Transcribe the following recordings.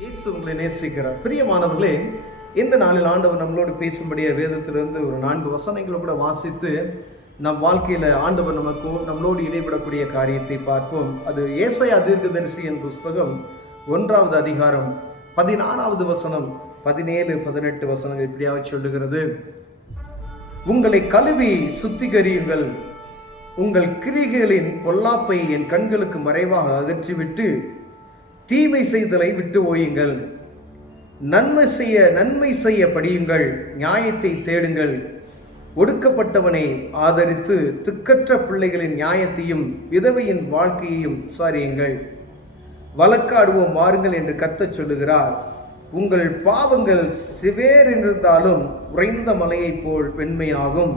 இயேசு உங்களை நேசிக்கிறார். பிரியமானவர்களே, இந்த நாளில் ஆண்டவர் நம்மளோடு பேசும்படிய வேதத்திலிருந்து ஒரு 4 வசனங்களை கூட வாசித்து நம் வாழ்க்கையில் ஆண்டவர் நம்மளோடு இடைபடக்கூடிய காரியத்தை பார்ப்போம். அது ஏசாயா தீர்க்கதரிசியின் புஸ்தகம் 1வது அதிகாரம் 16வது வசனம் 17, 18 வசனங்கள் இப்படியாக சொல்லுகிறது. உங்களை கழுவி சுத்திகரியுங்கள், உங்கள் கிரிகளின் பொல்லாப்பை என் கண்களுக்கு மறைவாக அகற்றிவிட்டு தீமை செய்தலை விட்டு ஓயுங்கள். நன்மை செய்ய படியுங்கள், நியாயத்தை தேடுங்கள். ஒடுக்கப்பட்டவனை ஆதரித்து திக்கற்ற பிள்ளைகளின் நியாயத்தையும் விதவையின் வாழ்க்கையையும் விசாரியுங்கள். வழக்காடுவோம் வாருங்கள் என்று கர்த்தர் சொல்லுகிறார். உங்கள் பாவங்கள் சிவேரென்றிருந்தாலும் உறைந்த மலையைப் போல் வெண்மையாகும்.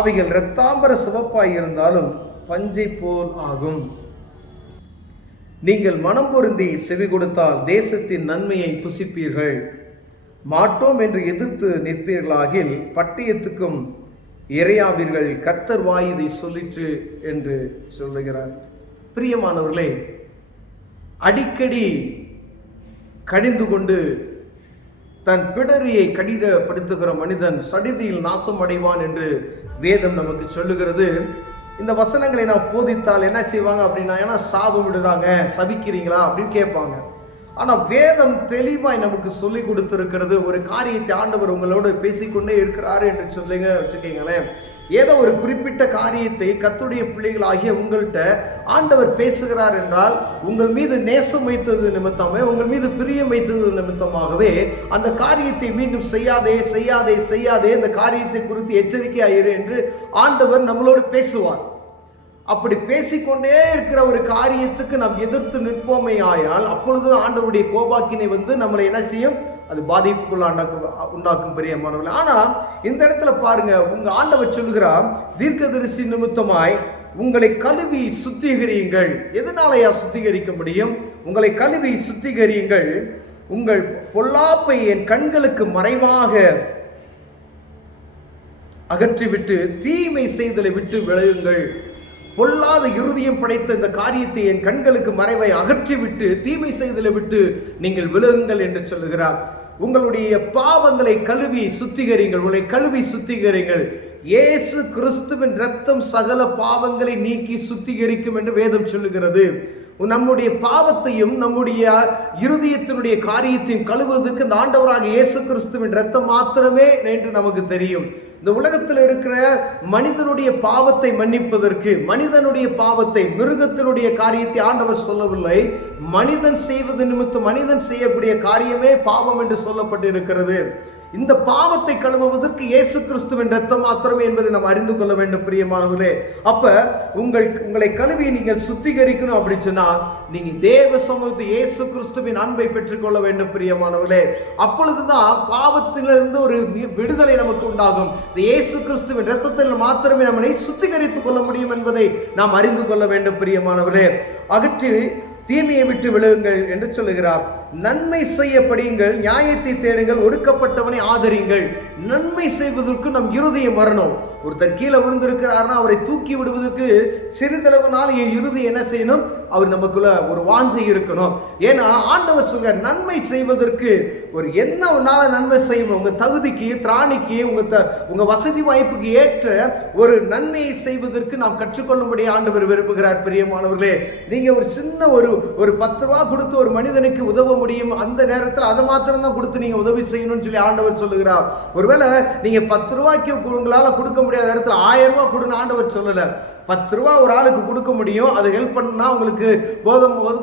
அவைகள் இரத்தாம்பர சிவப்பாய் இருந்தாலும் பஞ்சை போல் ஆகும். நீங்கள் மனம் பொருந்தி செவி கொடுத்தால் தேசத்தின் நன்மையை புசிப்பீர்கள். மாட்டோம் என்று எதிர்த்து நிற்பீர்களாகில் பட்டயத்துக்கும் இரையாவீர்கள். கர்த்தர் வாய் இதை சொல்லிற்று என்று சொல்லுகிறார். பிரியமானவர்களே, அடிக்கடி கடிந்து கொண்டு தன் பிடரியை கடினப்படுத்துகிற மனிதன் சடிதியில் நாசம் அடைவான் என்று வேதம் நமக்கு சொல்லுகிறது. இந்த வசனங்களை நான் போதித்தால் என்ன செய்வாங்க அப்படின்னா, ஏன்னா சாபம் விடுறாங்க, சபிக்கிறீங்களா அப்படின்னு கேட்பாங்க. ஆனால் வேதம் தெளிவாய் நமக்கு சொல்லி கொடுத்துருக்கிறது. ஒரு காரியத்தை ஆண்டவர் உங்களோடு பேசிக்கொண்டே இருக்கிறாரு என்று சொல்லுங்க வச்சுக்கீங்களேன். ஏதோ ஒரு குறிப்பிட்ட காரியத்தை கர்த்தருடைய பிள்ளைகளாகிய உங்கள்கிட்ட ஆண்டவர் பேசுகிறார் என்றால், உங்கள் மீது நேசம் வைத்தது நிமித்தமே, உங்கள் மீது பிரியம் வைத்தது நிமித்தமாகவே அந்த காரியத்தை மீண்டும் செய்யாதே செய்யாதே செய்யாதே, இந்த காரியத்தை குறித்து எச்சரிக்கையாயிரு என்று ஆண்டவர் நம்மளோடு பேசுவார். அப்படி பேசிக்கொண்டே இருக்கிற ஒரு காரியத்துக்கு நாம் எதிர்த்து நிற்போமே ஆயால், அப்பொழுது ஆண்டவருடைய கோபாக்கினை நம்மளை என்ன செய்யும்? அது பாதிப்புக்குள்ள உண்டாக்கும் பிரியமானவர்கள். ஆனால் இந்த இடத்துல பாருங்க, உங்க ஆண்டவர் சொல்லுகிறார், தீர்க்கதரிசி நிமித்தமாய் உங்களை கழுவி சுத்திகரியுங்கள். எதனாலயா சுத்திகரிக்க முடியும்? உங்களை கழுவி சுத்திகரியுங்கள், உங்கள் பொல்லாப்பை என் கண்களுக்கு மறைவாக அகற்றிவிட்டு தீமை செய்தலை விட்டு விலகுங்கள். பொல்லாத இருதயம் படைத்த இந்த காரியத்தை என் கண்களுக்கு மறைவை அகற்றிவிட்டு தீமை செய்தலை விட்டு நீங்கள் விலகுங்கள் என்று சொல்லுகிறார். உங்களுடைய பாவங்களை கழுவி சுத்திகரிங்கள், உங்களை கழுவி சுத்திகரிங்கள். இயேசு கிறிஸ்துவின் இரத்தம் சகல பாவங்களை நீக்கி சுத்திகரிக்கும் என்று வேதம் சொல்லுகிறது. நம்முடைய பாவத்தையும் நம்முடைய இருதயத்தினுடைய காரியத்தையும் கழுவுவதற்கு இந்த ஆண்டவராக இயேசு கிறிஸ்துவின் இரத்தம் மாத்திரமே என்று நமக்கு தெரியும். இந்த உலகத்தில் இருக்கிற மனிதனுடைய பாவத்தை மன்னிப்பதற்கு, மனிதனுடைய பாவத்தை, மிருகத்தினுடைய காரியத்தை ஆண்டவர் சொல்லவில்லை. மனிதன் செய்வது நிமித்தம் மனிதன் செய்யக்கூடிய காரியமே பாவம் என்று சொல்லப்பட்டு இருக்கிறது. இந்த பாவத்தை கழுவுவதற்கு இயேசு கிறிஸ்துவின் இரத்தம் மாத்திரமே என்பதை நாம் அறிந்து கொள்ள வேண்டும் பிரியமானவர்களே. அப்ப உங்களை கழுவி நீங்கள் சுத்திகரிக்கணும் அப்படின்னு சொன்னா, நீங்க தேவ சமூகத்தை இயேசு கிறிஸ்துவின் அன்பை பெற்றுக்கொள்ள வேண்டும் பிரியமானவர்களே. அப்பொழுதுதான் பாவத்திலிருந்து ஒரு விடுதலை நமக்கு உண்டாகும். இந்த இயேசு கிறிஸ்துவின் இரத்தத்தில் மாத்திரமே நம்மளை சுத்திகரித்துக் கொள்ள முடியும் என்பதை நாம் அறிந்து கொள்ள வேண்டும் பிரியமானவர்களே. அகற்றி தீமையை விட்டு விலகுங்கள் என்று சொல்லுகிறார். நன்மை செய்ய படியுங்கள், நியாயத்தை தேடுங்கள், ஒடுக்கப்பட்டவனை ஆதரியுங்கள். நன்மை செய்வதற்கு நம் இருதயம் வரணும். ஒருத்தர் கீழே விழுந்திருக்கிறார்னா அவரை தூக்கி விடுவதற்கு சிறிதளவுனால என் இருதயம் என்ன செய்யணும்? அவர் நமக்குள்ள ஒரு வாஞ்சை இருக்கணும். ஏன்னா ஆண்டவர் சொல்ற நன்மை செய்வதற்கு ஒரு என்ன ஒன்னால நன்மை செய்யணும். உங்க தகுதிக்கு, திராணிக்கு, உங்க வசதி வாய்ப்புக்கு ஏற்ற ஒரு நன்மையை செய்வதற்கு நாம் கற்றுக்கொள்ளும்படி ஆண்டவர் விரும்புகிறார் பிரியமானவர்களே. நீங்க ஒரு சின்ன ஒரு 10 ரூபா கொடுத்து ஒரு மனிதனுக்கு உதவ முடியும். அந்த நேரத்தில் அதை மாத்திரம் தான் கொடுத்து நீங்க உதவி செய்யணும்னு சொல்லி ஆண்டவர் சொல்லுகிறார். ஒருவேளை நீங்க 10 ரூபாய்க்கு உங்களால கொடுக்க முடியாத இடத்துல 1000 ரூபாய் கொடுன்னு ஆண்டவர் சொல்லல. 10 ரூபா ஒரு ஆளுக்கு கொடுக்க முடியும். அதை ஹெல்ப் பண்ணா உங்களுக்கு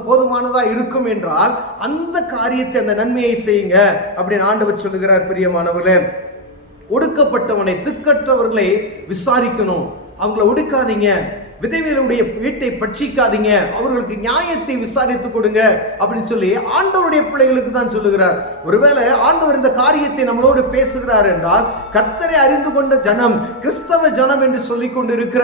போதுமானதா இருக்கும் என்றால் அந்த காரியத்தை, அந்த நன்மையை செய்யுங்க அப்படின்னு ஆண்டவர் சொல்லுகிறார் பிரியமானவர்களே. ஒடுக்கப்பட்டவனை, திக்கற்றவர்களை விசாரிக்கணும். அவங்களை ஒடுக்காதீங்க. விதவைகளுடைய வீட்டை பட்சிக்காதீங்க. அவர்களுக்கு நியாயத்தை விசாரித்து கொடுங்க அப்படின்னு சொல்லி ஆண்டவருடைய பிள்ளைகளுக்கு தான் சொல்லுகிறார். ஒருவேளை ஆண்டவர் இந்த காரியத்தை நம்மளோடு பேசுகிறார் என்றால், கர்த்தரை அறிந்து கொண்ட ஜனம், கிறிஸ்தவ ஜனம் என்று சொல்லிக் கொண்டிருக்கிற,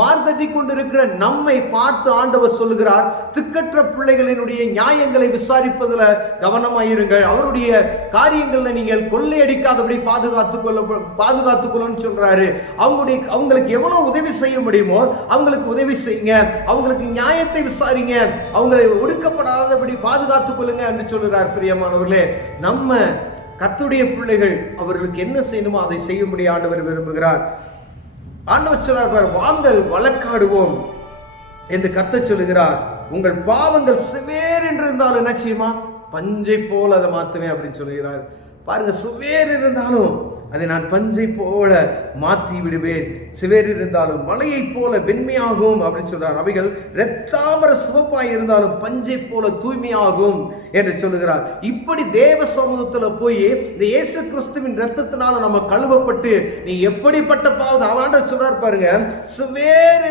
மார்தட்டி கொண்டிருக்கிற நம்மை பார்த்து ஆண்டவர் சொல்லுகிறார், திக்கற்ற பிள்ளைகளினுடைய நியாயங்களை விசாரிப்பதில் கவனமாயிருங்கள். அவருடைய காரியங்களில் நீங்கள் கொள்ளையடிக்காதபடி பாதுகாத்துக் கொள்ளணும்னு சொல்றாரு. அவங்களுக்கு எவ்வளவு உதவி செய்ய முடியுமோ அவங்க அவங்களுக்கு உதவி செய்யுங்க, அவங்களுக்கு நியாயத்தை விசாரிங்க, அவங்களை ஒடுக்கப்படாதபடி பாதுகாத்துக் கொள்ளுங்க என்று சொல்கிறார். பிரியமானவர்களே, நம்ம கர்த்தருடைய பிள்ளைகள் அவர்களுக்கு என்ன செய்யணுமோ அதை செய்யும்படி ஆண்டவர் விரும்புகிறார். ஆண்டவர் சொல்றார், வாங்கள் வழக்காடுவோம் என்று கர்த்தர் சொல்லுகிறார். உங்கள் பாவங்கள் சிவேர் என்று இருந்தாலும் என்ன செய்யுமா, பஞ்சை போல அதை மாத்துவேன் அப்படின்னு சொல்லுகிறார். பாருங்க, சிவேர் இருந்தாலும் அதை நான் பஞ்சை போல மாற்றி விடுவேன், சிவேர் இருந்தாலும் மலையை போல வெண்மையாகும் அப்படின்னு சொல்றார். அவைகள் இரத்தாம்பர சிவப்பாய் இருந்தாலும் பஞ்சை போல தூய்மையாகும் என்று சொல்லுகிறார். இப்படி தேவ சமூகத்தில் போய் இந்த இயேசு கிறிஸ்துவின் இரத்தத்தினால நம்ம கழுவப்பட்டு நீ எப்படிப்பட்ட பாவம் அவன் சொல்றார் பாருங்க, சிவேர்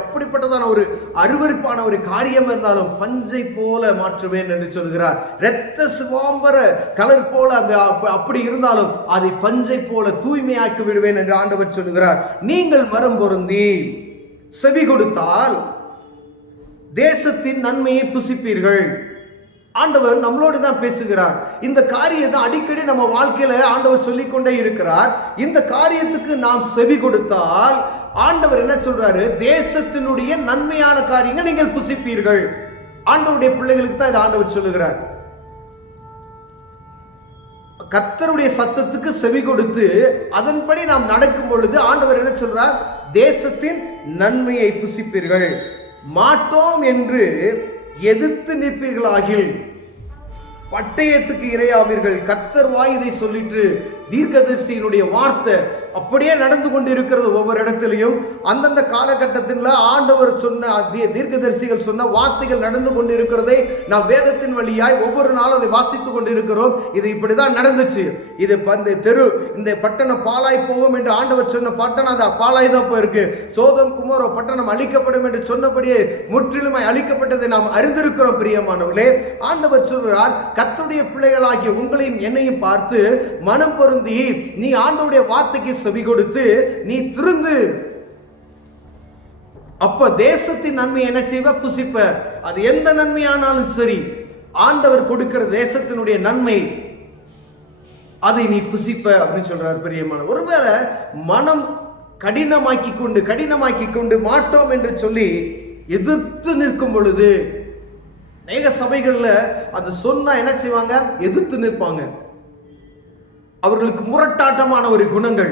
அப்படிப்பட்டதான ஒரு அருவருப்பான ஒரு காரியம் இருந்தாலும் பஞ்சை போல மாற்றுவேன் என்று சொல்கிறார். இரத்த சிவாம்பர கலர் போல அந்த அப்படி இருந்தாலும் அதை பஞ்சை போல தூய்மையாக்கி விடுவேன் என்று ஆண்டவர் சொல்லுகிறார். நீங்கள் மரம் பொருந்தி செவி கொடுத்தால் தேசத்தின் நன்மையை புசிப்பீர்கள். ஆண்டவர் நம்மளோடு தான் பேசுகிறார். இந்த காரியத்தை அடிக்கடி நம்ம வாழ்க்கையில ஆண்டவர் சொல்லிக்கொண்டே இருக்கிறார். இந்த காரியத்துக்கு நாம் செவி கொடுத்தால் ஆண்டவர் என்ன சொல்றாரு, தேசத்தினுடைய நன்மையான காரியங்கள் நீங்கள் புசிப்பீர்கள். ஆண்டவருடைய பிள்ளைகளுக்கு தான் இந்த ஆண்டவர் சொல்லுகிறார். கர்த்தருடைய சத்தத்துக்கு செவி கொடுத்து அதன்படி நாம் நடக்கும் பொழுது ஆண்டவர் என்ன சொல்றார், தேசத்தின் நன்மையை புசிப்பீர்கள். மாட்டோம் என்று எதிர்த்து நிற்பீர்களாகில் பட்டயத்துக்கு இரையாவீர்கள். கர்த்தர் வாய் இதை சொல்லிட்டு தீர்க்கதரிசியினுடைய வார்த்தை அப்படியே நடந்து கொண்டு இருக்கிறது. ஒவ்வொரு இடத்திலையும் அந்தந்த காலகட்டத்தில் ஆண்டவர் சொன்ன தீர்க்கதரிசிகள் சொன்ன வார்த்தைகள் நடந்து கொண்டு இருக்கிறதை நாம் வேதத்தின் வழியாய் ஒவ்வொரு நாளும் அதை வாசித்துக் கொண்டு இருக்கிறோம். இது இப்படிதான் நடந்துச்சு, இது தெரு இந்த பட்டணம் பாலாய் போகும் என்று ஆண்டவர் சொன்ன பட்டணம் அது பாலாய் தான் போயிருக்கு. சோதம் குமார பட்டணம் அழிக்கப்படும் என்று சொன்னபடியே முற்றிலுமாய் அழிக்கப்பட்டதை நாம் அறிந்திருக்கிறோம். பிரியமானவர்களே, ஆண்டவர் சொல்கிறார், கர்த்தருடைய பிள்ளைகளாகிய உங்களையும் என்னையும் பார்த்து மனம் பொருந்தி நீ ஆண்டவருடைய வார்த்தைக்கு செவி கொடுத்து நீ திருந்து, அப்ப தேசத்தின் நன்மை என்ன செய்வ, புசிப்ப. அது எந்த நன்மையானாலும் சரி, ஆண்டவர் கொடுக்கிற தேசத்தினுடைய நன்மை அதை நீ புசிப்ப அப்படின்னு சொல்றார். பிரியமான, ஒருவேளை மனம் கடினமாக்கி கொண்டு மாட்டோம் என்று சொல்லி எதிர்த்து நிற்கும் பொழுது அநேக சபைகள்ல அது சொன்னா என்ன செய்வாங்க, எதிர்த்து நிற்பாங்க. அவர்களுக்கு முரட்டாட்டமான ஒரு குணங்கள்,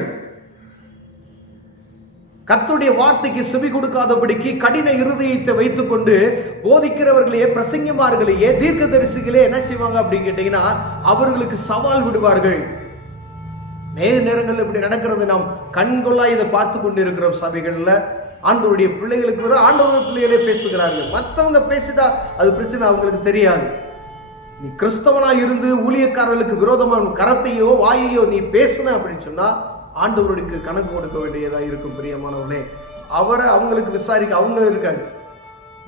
கர்த்தருடைய வார்த்தைக்கு செவி கொடுக்காதபடிக்கு கடின இருதயத்தை வைத்துக் கொண்டு போதிக்கிறவர்களையே, பிரசங்கிமார்களையே, தீர்க்கதரிசிகளே என்ன செய்வாங்க அப்படின்னு கேட்டீங்கன்னா அவர்களுக்கு சவால் விடுவார்கள். நேரங்கள் இப்படி நடக்கிறது நாம் கண்கொள்ளா இதை பார்த்து கொண்டு இருக்கிறோம். சபைகள்ல ஆண்டவருடைய பிள்ளைகளுக்கு வர ஆண்டவருடைய பிள்ளைகளே பேசுகிறார்கள். மற்றவங்க பேசிட்டா அது பிரச்சனை அவங்களுக்கு தெரியாது. நீ கிறிஸ்தவனா இருந்து ஊழியக்காரர்களுக்கு விரோதமான கரத்தையோ வாயையோ நீ பேசுன அப்படின்னு சொன்னா ஆண்டவருக்கு கணக்கு கொடுக்க வேண்டியதா இருக்கும். பிரியமானவர்களே, அவரை அவங்களுக்கு விசாரிக்க அவங்க இருக்காரு.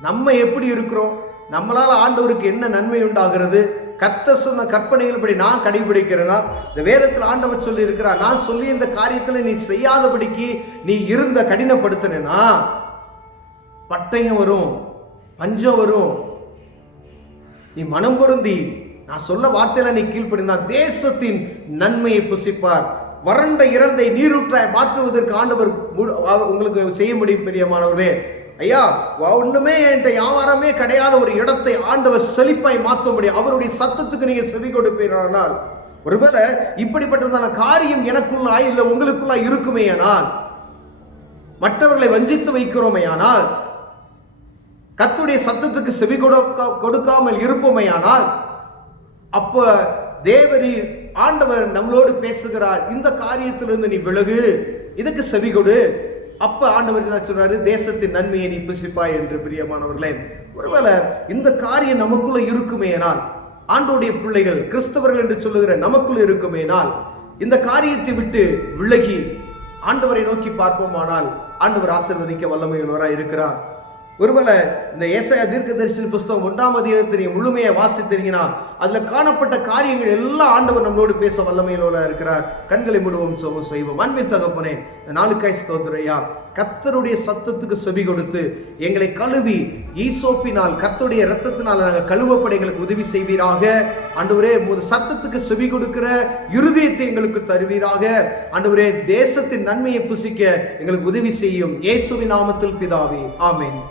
நம்ம எப்படி இருக்கிறோம், நம்மளால ஆண்டவருக்கு என்ன நன்மை உண்டாகிறது, கர்த்தர் சொன்ன கற்பனைகள் படி நான் கடைபிடிக்கிறேன்னா, இந்த வேதத்தில் ஆண்டவர் சொல்லி இருக்கிறார், நான் சொல்லி இந்த காரியத்தில் நீ செய்யாதபடிக்கு நீ இருந்த கடினப்படுத்தினா பட்டயம் வரும், பஞ்சம் வரும். நீ மனம் பொருந்தி நான் சொல்ல வார்த்தையில நீ கீழ்ப்படினா தேசத்தின் நன்மையை புசிப்பார். வறண்ட இறந்தை நீரூற்றாய் மாற்றுவதற்கு ஆண்டவர் உங்களுக்கு செய்ய முடியும். பிரியமானவர்களே, ஐயா, ஒண்ணுமே என்கிட்ட வியாபாரமே கிடையாத ஒரு இடத்தை ஆண்டவர் செழிப்பாய் மாற்ற முடியும். அவருடைய சத்தத்துக்கு நீங்க செவி கொடுப்பீர்கள். ஒருவேளை இப்படிப்பட்டதான காரியம் எனக்குள்ளாய் இல்லை உங்களுக்குள்ளாய் இருக்குமே ஆனால், மற்றவர்களை வஞ்சித்து வைக்கிறோமே ஆனால், கர்த்தருடைய சத்தத்துக்கு செவி கொடுக்காமல் இருப்போமையானால், அப்ப தேவரீர் ஆண்டவர் நம்மளோடு பேசுகிறார், இந்த காரியத்திலிருந்து நீ விலகு, இதுக்கு செவி கொடு. அப்ப ஆண்டவர் என்ன சொல்றாரு, தேசத்தின் நன்மையை நீ புசிப்பாய் என்று. பிரியமானவர்களே, ஒருவேளை இந்த காரியம் நமக்குள்ள இருக்குமேனால், ஆண்டவருடைய பிள்ளைகள் கிறிஸ்தவர்கள் என்று சொல்லுகிற நமக்குள்ள இருக்குமேனால், இந்த காரியத்தை விட்டு விலகி ஆண்டவரை நோக்கி பார்ப்போமானால் ஆண்டவர் ஆசீர்வதிக்க வல்லமையுள்ளவராய் இருக்கிறார். ஒருவேளை இந்த ஏசாயா தீர்க்கதரிசன புஸ்தகம் 1ஆம் அதிகாரத்தை நீங்க முழுமையை வாசித்தீங்கன்னா அதுல காணப்பட்ட காரியங்கள் எல்லாம் ஆண்டவர் நம்மளோடு பேச வல்லமையிலோட இருக்கிறார். கண்களை மூடுவோம், சோமம் செய்வோம். அன்பின் தகப்பனே, நாளுக்காய் ஸ்தோத்திரையா, கர்த்தருடைய சத்தத்துக்கு செவி கொடுத்து எங்களை கழுவி ஈசோப்பினால் கர்த்தருடைய இரத்தத்தினால் நாங்கள் கழுவப்பட எங்களுக்கு உதவி செய்வீராக. ஆண்டவரே, உமது சத்தத்துக்கு செவி கொடுக்கிற இருதயத்தை எங்களுக்கு தருவீராக. ஆண்டவரே, தேசத்தின் நன்மையை புசிக்க எங்களுக்கு உதவி செய்யும். இயேசுவின் நாமத்தில் பிதாவே, ஆமென்.